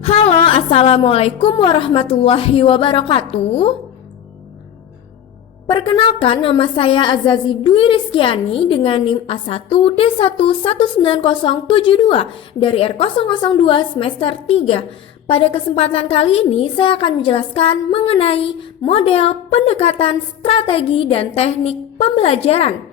Halo, Assalamualaikum warahmatullahi wabarakatuh. Perkenalkan, nama saya Azazi Dwi Rizkyani dengan NIM A1D1197072 dari R002 semester 3. Pada kesempatan kali ini, saya akan menjelaskan mengenai model pendekatan strategi dan teknik pembelajaran.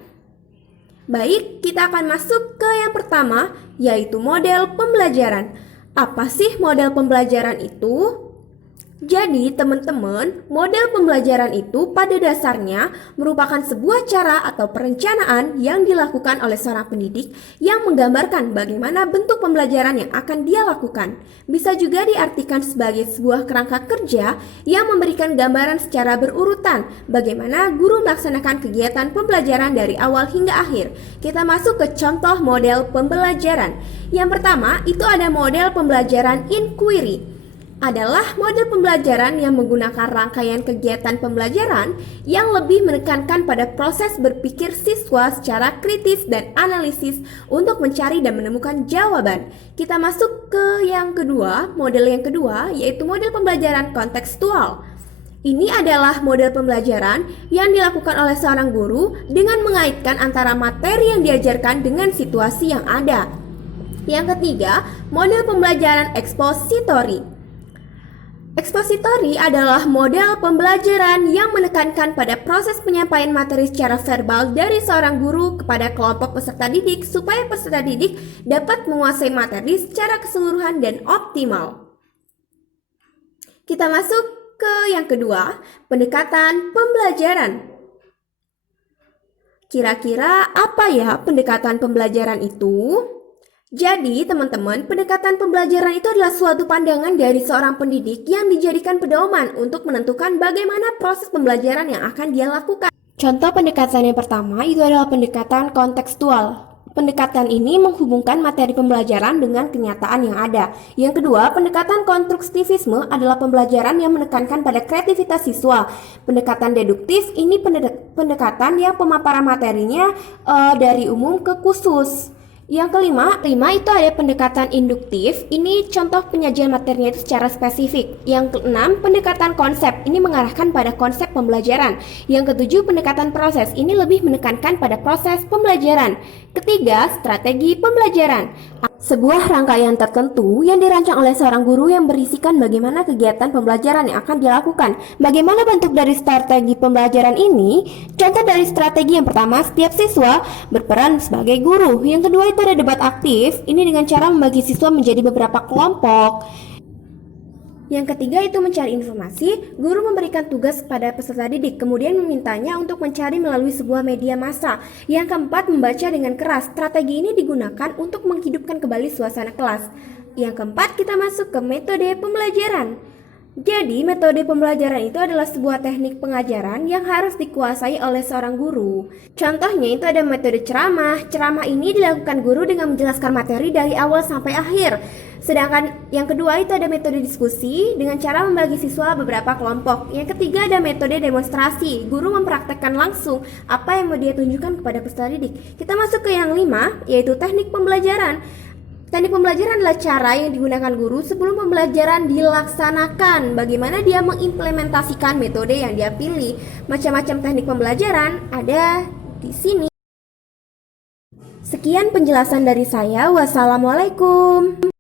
Baik, kita akan masuk ke yang pertama, yaitu model pembelajaran. Apa sih model pembelajaran itu? Jadi teman-teman, model pembelajaran itu pada dasarnya merupakan sebuah cara atau perencanaan yang dilakukan oleh seorang pendidik yang menggambarkan bagaimana bentuk pembelajaran yang akan dia lakukan. Bisa juga diartikan sebagai sebuah kerangka kerja yang memberikan gambaran secara berurutan bagaimana guru melaksanakan kegiatan pembelajaran dari awal hingga akhir. Kita masuk ke contoh model pembelajaran. Yang pertama, itu ada model pembelajaran inquiry. Adalah model pembelajaran yang menggunakan rangkaian kegiatan pembelajaran yang lebih menekankan pada proses berpikir siswa secara kritis dan analisis untuk mencari dan menemukan jawaban. Kita masuk ke yang kedua, model yang kedua, yaitu model pembelajaran kontekstual. Ini adalah model pembelajaran yang dilakukan oleh seorang guru dengan mengaitkan antara materi yang diajarkan dengan situasi yang ada. Yang ketiga, model pembelajaran ekspositori. Ekspositori adalah model pembelajaran yang menekankan pada proses penyampaian materi secara verbal dari seorang guru kepada kelompok peserta didik supaya peserta didik dapat menguasai materi secara keseluruhan dan optimal. Kita masuk ke yang kedua, pendekatan pembelajaran. Kira-kira apa ya pendekatan pembelajaran itu? Jadi, teman-teman, pendekatan pembelajaran itu adalah suatu pandangan dari seorang pendidik yang dijadikan pedoman untuk menentukan bagaimana proses pembelajaran yang akan dia lakukan. Contoh pendekatan yang pertama itu adalah pendekatan kontekstual. Pendekatan ini menghubungkan materi pembelajaran dengan kenyataan yang ada. Yang kedua, pendekatan konstruktivisme adalah pembelajaran yang menekankan pada kreativitas siswa. Pendekatan deduktif ini pendekatan yang pemaparan materinya dari umum ke khusus. Yang kelima itu ada pendekatan induktif. Ini contoh penyajian materinya itu secara spesifik. Yang keenam, pendekatan konsep. Ini mengarahkan pada konsep pembelajaran. Yang ketujuh, pendekatan proses. Ini lebih menekankan pada proses pembelajaran. Ketiga, strategi pembelajaran. Sebuah rangkaian tertentu yang dirancang oleh seorang guru yang berisikan bagaimana kegiatan pembelajaran yang akan dilakukan. Bagaimana bentuk dari strategi pembelajaran ini? Contoh dari strategi yang pertama, setiap siswa berperan sebagai guru. Yang kedua itu ada debat aktif. Ini dengan cara membagi siswa menjadi beberapa kelompok. Yang ketiga itu mencari informasi. Guru memberikan tugas kepada peserta didik, kemudian memintanya untuk mencari melalui sebuah media massa. Yang keempat, membaca dengan keras. Strategi ini digunakan untuk menghidupkan kembali suasana kelas. Yang keempat, kita masuk ke metode pembelajaran. Jadi, metode pembelajaran itu adalah sebuah teknik pengajaran yang harus dikuasai oleh seorang guru. Contohnya itu ada metode ceramah. Ceramah ini dilakukan guru dengan menjelaskan materi dari awal sampai akhir. Sedangkan yang kedua itu ada metode diskusi dengan cara membagi siswa beberapa kelompok. Yang ketiga ada metode demonstrasi. Guru mempraktekkan langsung apa yang mau dia tunjukkan kepada peserta didik. Kita masuk ke yang 5, yaitu teknik pembelajaran. Teknik pembelajaran adalah cara yang digunakan guru sebelum pembelajaran dilaksanakan. Bagaimana dia mengimplementasikan metode yang dia pilih. Macam-macam teknik pembelajaran ada di sini. Sekian penjelasan dari saya. Wassalamualaikum.